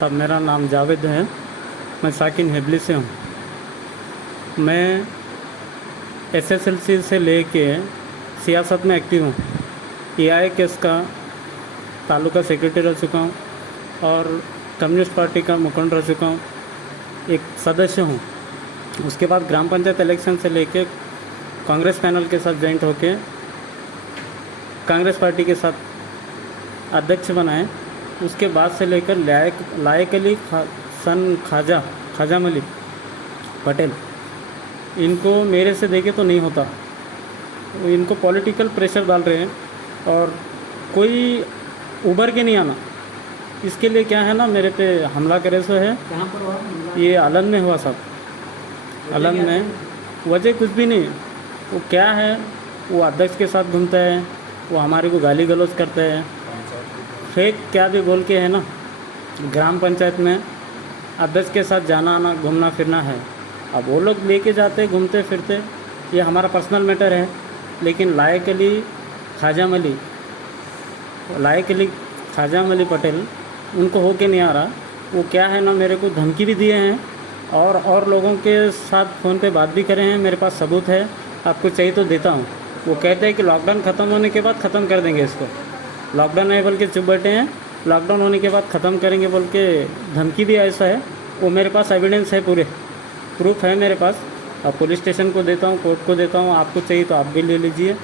साहब, मेरा नाम जावेद है। मैं साकिन हेबली से हूँ। मैं एसएसएलसी से लेके सियासत में एक्टिव हूँ। एआई केस का तालुका सेक्रेटरी रह चुका हूँ और कम्युनिस्ट पार्टी का मुखंड रह चुका हूँ, एक सदस्य हूँ। उसके बाद ग्राम पंचायत इलेक्शन से लेके कांग्रेस पैनल के साथ जॉइंट होके कांग्रेस पार्टी के साथ अध्यक्ष बनाए। उसके बाद से लेकर लायक अली ख्वाजा मलिक पटेल, इनको मेरे से देखे तो नहीं होता। इनको पॉलिटिकल प्रेशर डाल रहे हैं और कोई उभर के नहीं आना। इसके लिए क्या है ना, मेरे पे हमला करे सो है। कहाँ पर हुआ हमला? ये आलम में हुआ साहब। आलम में वजह कुछ भी नहीं। वो क्या है, वो अध्यक्ष के साथ घूमता है, वो हमारे को गाली गलौज करता है, फेक क्या भी बोल के है ना। ग्राम पंचायत में अध्यक्ष के साथ जाना आना घूमना फिरना है। अब वो लोग लेके जाते घूमते फिरते, ये हमारा पर्सनल मैटर है। लेकिन लायक अली ख्वाजा मलिक पटेल, उनको हो के नहीं आ रहा। वो क्या है ना, मेरे को धमकी भी दिए हैं और लोगों के साथ फ़ोन पे बात भी करे हैं। मेरे पास सबूत है, आपको चाहिए तो देता हूँ। वो कहते हैं कि लॉकडाउन ख़त्म होने के बाद ख़त्म कर देंगे इसको। लॉकडाउन है बोल के चुप बैठे हैं, लॉकडाउन होने के बाद ख़त्म करेंगे बोल के धमकी भी ऐसा है। वो मेरे पास एविडेंस है, पूरे प्रूफ है मेरे पास। अब पुलिस स्टेशन को देता हूँ, कोर्ट को देता हूँ। आपको चाहिए तो आप भी ले लीजिए।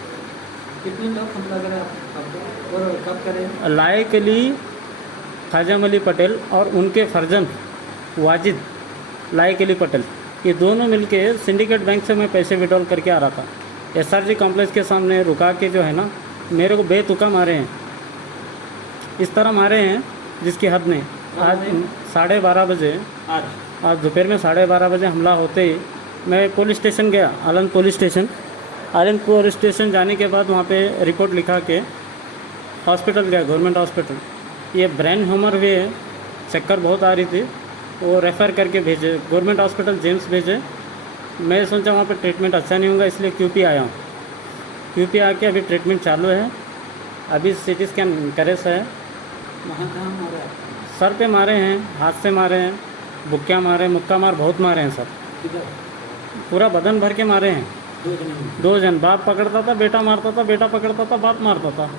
कितने लोग हमला करें आपको और कब करें? लायक अली ख्वाजा मलिक पटेल और उनके फर्जंद वाजिद लायक अली पटेल, ये दोनों मिलके सिंडिकेट बैंक से मैं पैसे विड्रॉल करके आ रहा था। एसआरजी कॉम्प्लेक्स के सामने रुका के जो है ना, मेरे को बेतुका मारे हैं। इस तरह मारे हैं जिसकी हद नहीं। आज 12:30 बजे, आज दोपहर में 12:30 बजे हमला होते ही मैं पुलिस स्टेशन गया, आलम पुलिस स्टेशन जाने के बाद वहाँ पे रिपोर्ट लिखा के हॉस्पिटल गया, गवर्नमेंट हॉस्पिटल। ये ब्रेन ह्यूमर हुए, चक्कर बहुत आ रही थी, वो रेफ़र करके भेजे गवर्नमेंट हॉस्पिटल जेम्स भेजे। मैं सोचा वहाँ पे ट्रीटमेंट अच्छा नहीं होगा, इसलिए क्यूपी आया हूँ। क्यूपी आके अभी ट्रीटमेंट चालू है। अभी सीटी स्कैन करे से है। वहाँ कहाँ मारा? सर पे मारे हैं, हाथ से मारे हैं, बुक्का मारे, मुक्का मार बहुत मारे हैं सर। किधर? पूरा बदन भर के मारे हैं। 2 जन? 2 जन, बाप पकड़ता था बेटा मारता था, बेटा पकड़ता था बाप मारता था।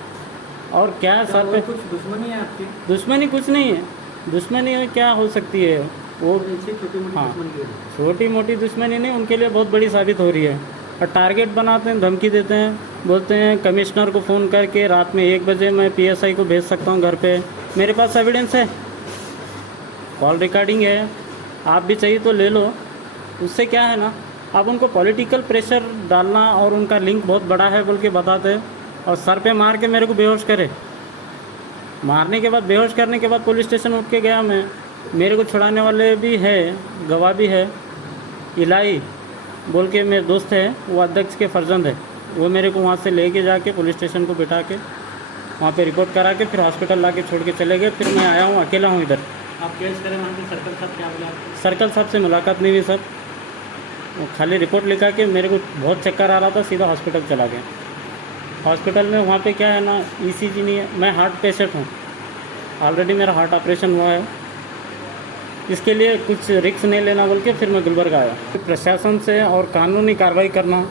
और क्या है सर पे कुछ दुश्मनी है आपकी? दुश्मनी कुछ नहीं है। दुश्मनी क्या हो सकती है वो? ऐसी छोटी मोटी हाँ, दुश्मनी है। छोटी मोटी दुश्मनी नहीं, उनके लिए बहुत बड़ी साबित हो रही है। और टारगेट बनाते हैं, धमकी देते हैं, बोलते हैं कमिश्नर को फ़ोन करके रात में 1 बजे मैं पीएसआई को भेज सकता हूँ घर पे। मेरे पास एविडेंस है, कॉल रिकॉर्डिंग है, आप भी चाहिए तो ले लो। उससे क्या है ना, आप उनको पॉलिटिकल प्रेशर डालना और उनका लिंक बहुत बड़ा है बोल के बताते हैं और सर पे मार के मेरे को बेहोश करे। मारने के बाद, बेहोश करने के बाद पुलिस स्टेशन उठ के गया मैं। मेरे को छुड़ाने वाले भी है, गवाह भी है। इलाई बोल के मेरे दोस्त है, वो अध्यक्ष के फर्जंद है। वो मेरे को वहाँ से लेके जाके पुलिस स्टेशन को बिठा के वहाँ पे रिपोर्ट करा के फिर हॉस्पिटल ला के छोड़ के चले गए। फिर मैं आया हूँ, अकेला हूँ इधर। आप केस करें वहाँ के सर्कल साहब, क्या बोला? सर्कल साहब से मुलाकात नहीं हुई सर। वो खाली रिपोर्ट लिखा के मेरे को बहुत चक्कर आ रहा था, सीधा हॉस्पिटल चला गया। हॉस्पिटल में वहाँ पे क्या है ना, ईसीजी नहीं है। मैं हार्ट पेशेंट हूँ, ऑलरेडी मेरा हार्ट ऑपरेशन हुआ है। इसके लिए कुछ रिस्क नहीं लेना बोल के फिर मैं गुलबर्ग आया। प्रशासन से और कानूनी कार्रवाई करना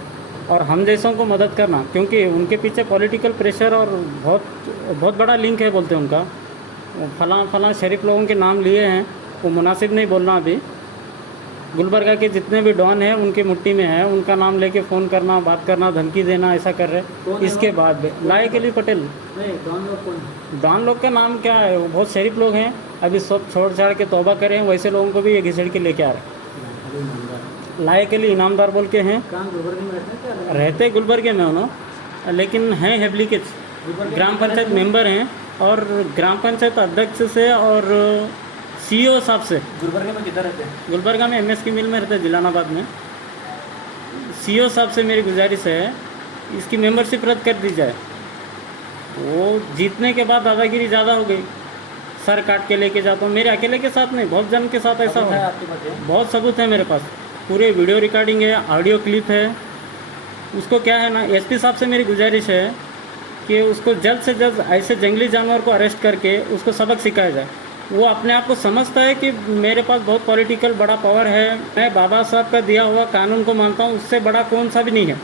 और हम जैसों को मदद करना, क्योंकि उनके पीछे पॉलिटिकल प्रेशर और बहुत बड़ा लिंक है बोलते हैं उनका। वो फलां शरीफ लोगों के नाम लिए हैं, वो मुनासिब नहीं बोलना। अभी गुलबर्गा के जितने भी डॉन हैं उनकी मुट्ठी में है, उनका नाम लेके फ़ोन करना, बात करना, धमकी देना, ऐसा कर रहे। इसके बाद भी लायक अली पटेल, नहीं, डॉन लोग कौन? डॉन लोग का नाम क्या है, वो बहुत शरीफ लोग हैं। अभी सब छोड़ छाड़ के तौबा करें, वैसे लोगों को भी ये घिसड़ के लेके आ रहे। लायक अली इनामदार बोल के हैं, कहाँ गुलबर्ग में रहते हैं? क्या रहते गुलबर्गे में उन्होंने, लेकिन हैं हेबली के ग्राम पंचायत मेंबर हैं और ग्राम पंचायत अध्यक्ष से और सीईओ साहब से। गुलबर्ग में किधर रहते हैं? गुलबर्गा में एमएस की मिल में रहते हैं, जिलानाबाद में। सीईओ साहब से मेरी गुजारिश है, इसकी मेंबरशिप रद्द कर दी जाए। वो जीतने के बाद दादागिरी ज़्यादा हो गई। सर काट के लेके जाता हूँ, मेरे अकेले के साथ नहीं, बहुत जन के साथ ऐसा सबूत है हुआ। आपके पास? बहुत सबूत है मेरे पास, पूरे वीडियो रिकॉर्डिंग है, ऑडियो क्लिप है। उसको क्या है ना, एसपी साहब से मेरी गुजारिश है कि उसको जल्द से जल्द ऐसे जंगली जानवर को अरेस्ट करके उसको सबक सिखाया जाए। वो अपने आप को समझता है कि मेरे पास बहुत पॉलिटिकल बड़ा पावर है, मैं बाबा साहब का दिया हुआ कानून को मानता हूँ, उससे बड़ा कौन सा भी नहीं है।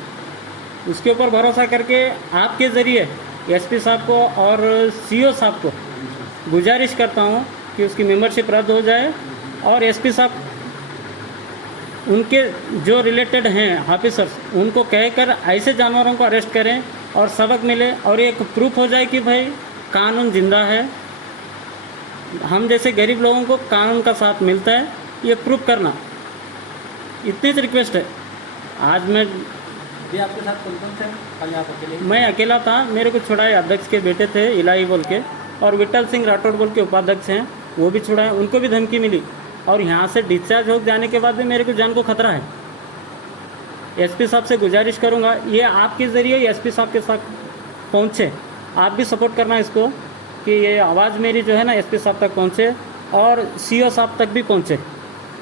उसके ऊपर भरोसा करके आपके ज़रिए एसपी साहब को और सीओ साहब को गुजारिश करता हूँ कि उसकी मेंबरशिप रद्द हो जाए और एसपी साहब उनके जो रिलेटेड हैं ऑफिसर्स उनको कहकर ऐसे जानवरों को अरेस्ट करें और सबक मिले और एक प्रूफ हो जाए कि भाई कानून जिंदा है, हम जैसे गरीब लोगों को कानून का साथ मिलता है, ये प्रूफ करना, इतनी रिक्वेस्ट है। आज मैं ये आपके साथ कौन थे? खाली आप अकेले? मैं अकेला था, मेरे को छुड़ाए अध्यक्ष के बेटे थे इलाही बोल के, और विट्ठल सिंह राठौड़ बोल के उपाध्यक्ष हैं, वो भी छुड़ाए, उनको भी धमकी मिली। और यहाँ से डिस्चार्ज हो जाने के बाद भी मेरे को जान को खतरा है। एसपी साहब से गुजारिश करूँगा, ये आपके ज़रिए एसपी साहब के साथ पहुँचे, आप भी सपोर्ट करना इसको कि ये आवाज़ मेरी जो है ना एसपी साहब तक पहुँचे और सीओ साहब तक भी पहुँचे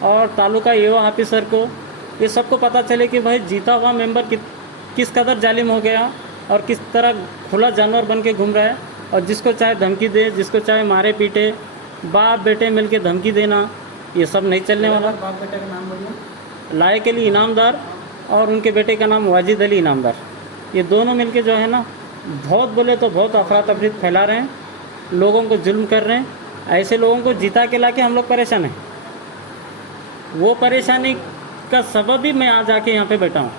और तालुका एओ ऑफिसर को, ये सबको पता चले कि भाई जीता हुआ मेंबर किस कदर जालिम हो गया और किस तरह खुला जानवर बन के घूम रहा है। और जिसको चाहे धमकी दे, जिसको चाहे मारे पीटे, बाप बेटे मिल के धमकी देना, ये सब नहीं चलने वाला। बाप बेटे का नाम बोलिए। लायक अली इनामदार और उनके बेटे का नाम वाजिद अली इनामदार, ये दोनों मिलके जो है ना बहुत बोले तो बहुत अफरा तफरी फैला रहे हैं, लोगों को जुल्म कर रहे हैं। ऐसे लोगों को जिता के लाके हम लोग परेशान हैं। वो परेशानी का सबब ही मैं आज आके यहाँ पे बैठा हूँ।